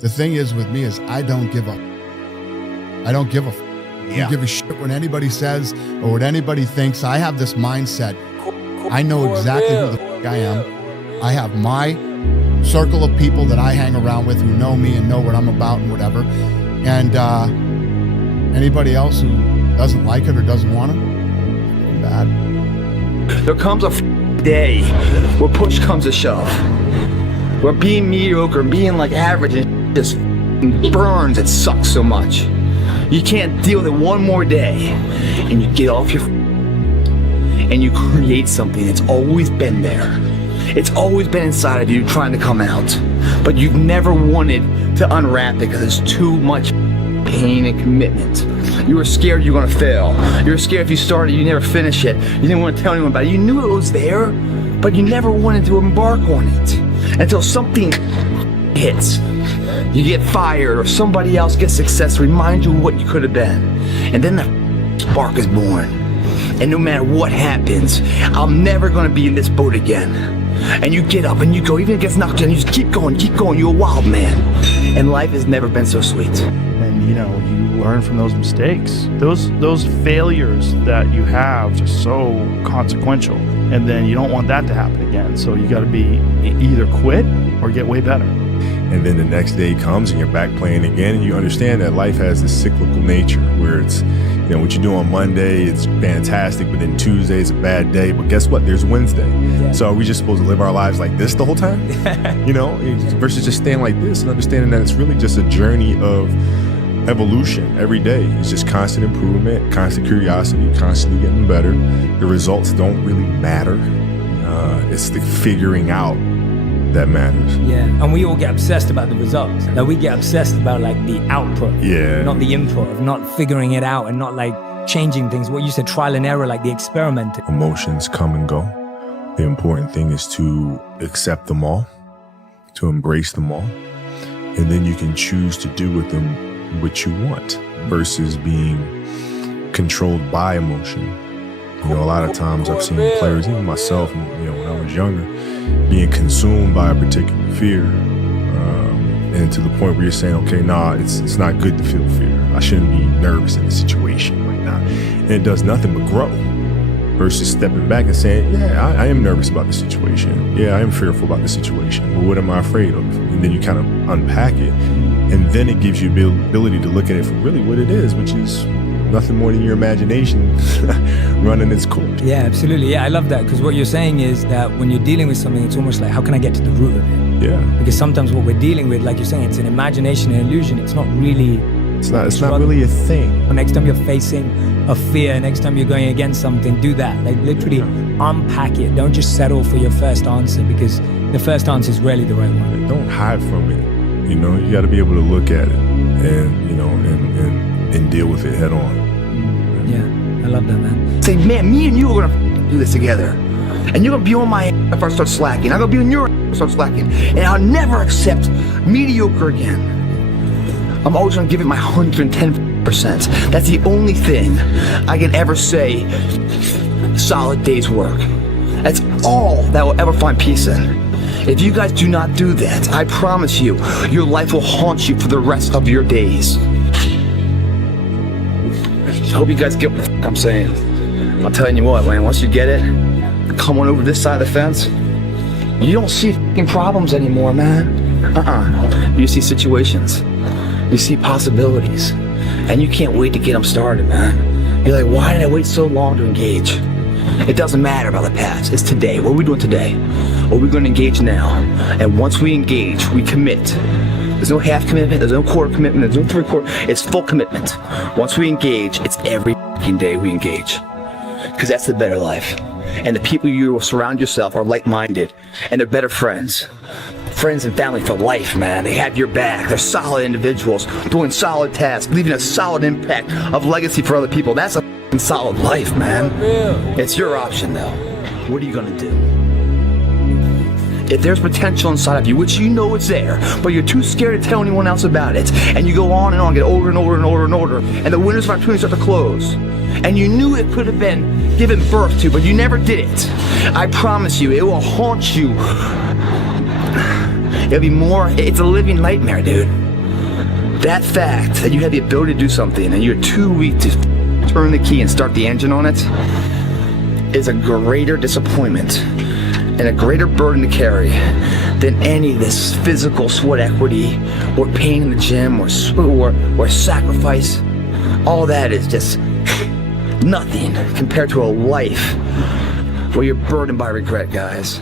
The thing is with me is I don't give up. I don't give a I don't give a shit what anybody says or what anybody thinks. I have this mindset. I know exactly who the fuck I am. I have my circle of people that I hang around with who know me and know what I'm about and whatever. And anybody else who doesn't like it or doesn't want it, bad. There comes a day where push comes to shove, where being mediocre, being like average, just burns. It sucks so much. You can't deal with it one more day, and you get off your and you create something that's always been there. It's always been inside of you trying to come out, but you've never wanted to unwrap it because it's too much pain and commitment. You were scared you were gonna fail. You were scared if you started, you never finish it. You didn't want to tell anyone about it. You knew it was there, but you never wanted to embark on it until something hits. You get fired or somebody else gets success, remind you of what you could have been. And then the spark is born. And no matter what happens, I'm never gonna be in this boat again. And you get up and you go, even if it gets knocked down, you just keep going, you're a wild man. And life has never been so sweet. And you learn from those mistakes. Those failures that you have are so consequential, and then you don't want that to happen again. So you got to be either quit or get way better. And then the next day comes and you're back playing again, and you understand that life has this cyclical nature where it's, what you do on Monday, it's fantastic, but then Tuesday is a bad day. But guess what? There's Wednesday. Yeah. So are we just supposed to live our lives like this the whole time? Versus just staying like this and understanding that it's really just a journey of evolution every day. It's just constant improvement, constant curiosity, constantly getting better. The results don't really matter. It's the figuring out that matters. Yeah, and we all get obsessed about the results. Like we get obsessed about like the output, not the input, of not figuring it out and not like changing things. What you said, trial and error, like the experiment. Emotions come and go. The important thing is to accept them all, to embrace them all, and then you can choose to do with them what you want versus being controlled by emotion. A lot of times I've seen players, even myself, when I was younger, being consumed by a particular fear, and to the point where you're saying, okay, it's not good to feel fear. I shouldn't be nervous in this situation right now. And it does nothing but grow versus stepping back and saying, I am nervous about the situation. Yeah, I am fearful about the situation. Well, what am I afraid of? And then you kind of unpack it, and then it gives you the ability to look at it for really what it is, which is nothing more than your imagination running its course. Yeah, absolutely. Yeah, I love that, because what you're saying is that when you're dealing with something, it's almost like, how can I get to the root of it? Yeah. Because sometimes what we're dealing with, like you're saying, it's an imagination, an illusion. It's not really. It's not really a thing. Next time you're facing a fear, next time you're going against something, do that. Like literally unpack it. Don't just settle for your first answer, because the first answer is rarely the right one. Don't hide from it. You got to be able to look at it and deal with it head on. Yeah, I love that, man. Say, man, me and you are gonna do this together, and you're gonna be on my ass if I start slacking. I'm gonna be on your ass if I start slacking, and I'll never accept mediocre again. I'm always gonna give it my 110%. That's the only thing I can ever say solid day's work. That's all that will ever find peace in. If you guys do not do that, I promise you, your life will haunt you for the rest of your days. I hope you guys get what the f I'm saying. I'm telling you what, man, once you get it, come on over this side of the fence, you don't see f***ing problems anymore, man. You see situations. You see possibilities. And you can't wait to get them started, man. You're like, why did I wait so long to engage? It doesn't matter about the past. It's today. What are we doing today? What are we going to engage now? And once we engage, we commit. There's no half commitment, there's no quarter commitment, there's no three-quarter, it's full commitment. Once we engage, it's every f***ing day we engage. Because that's the better life. And the people you will surround yourself are like-minded, and they're better friends. Friends and family for life, man. They have your back. They're solid individuals, doing solid tasks, leaving a solid impact of legacy for other people. That's a f***ing solid life, man. It's your option, though. What are you gonna do? If there's potential inside of you, which you know it's there, but you're too scared to tell anyone else about it, and you go on and on, get older and older and older and older, and the windows of opportunity start to close, and you knew it could have been given birth to, but you never did it, I promise you, it will haunt you. It'll be more, it's a living nightmare, dude. That fact that you have the ability to do something and you're too weak to turn the key and start the engine on it is a greater disappointment and a greater burden to carry than any of this physical sweat equity or pain in the gym or sacrifice. All that is just nothing compared to a life where you're burdened by regret, guys.